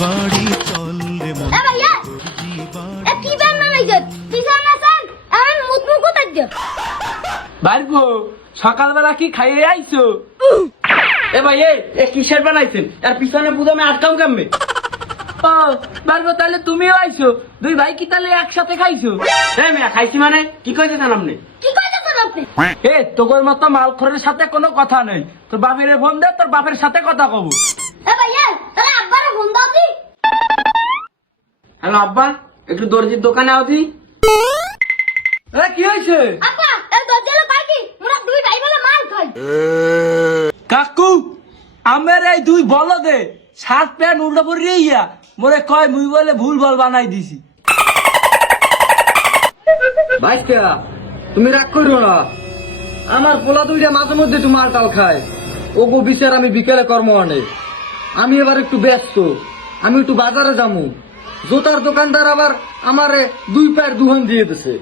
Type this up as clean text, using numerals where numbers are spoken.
বাড়ি চল রে মন এ ভাইয়া এ কি ব্যান বানাইছেন পিছনে আছেন আমি মুতমু কোথায় যাব বাইরবো সকালবেলা কি খাইয়ে আইছো এ ভাই এ কিসের বানাইছেন আর পিছনে বুঝামে আটকাম কামবে ও বাইরবো তাহলে তুমিও আইছো দুই ভাই কি তাহলে একসাথে খাইছো হ্যাঁ মেয়া খাইছি মানে কি কইতেছেন আপনি কি কইতেছেন আপনি এ তোর মতো মালখরের সাথে কোনো কথা নেই তোর বাপের ফোন দে তোর বাপের সাথে কথা কব এ ভাইয়া তাহলে আব্বারে ফোন দাও দি হ্যালো আব্বা একটু দর্জির দোকানে আও দি কি হয়েছে আব্বা এই দরজালে পাইকি মোরা দুই ভাই বলে মাল খাই কাকু আমার এই দুই বলদে শার্ট প্যান্ট উল্টো পরে ইয়া মোরে কয় মুই বলে ভুল বল বানাই দিছি ভাইস্তা তুমি রাগ করো না আমার পোলা দুইটা মাঝে মধ্যে তোমার টাল খায় ওগো বিচার আমি বিকেলে কর্ম আনে আমি এবার একটু ব্যস্ত আমি একটু বাজারে যাবো জুতার দোকানদার আবার আমারে দুই পায়ের দুহান দিয়ে দিছে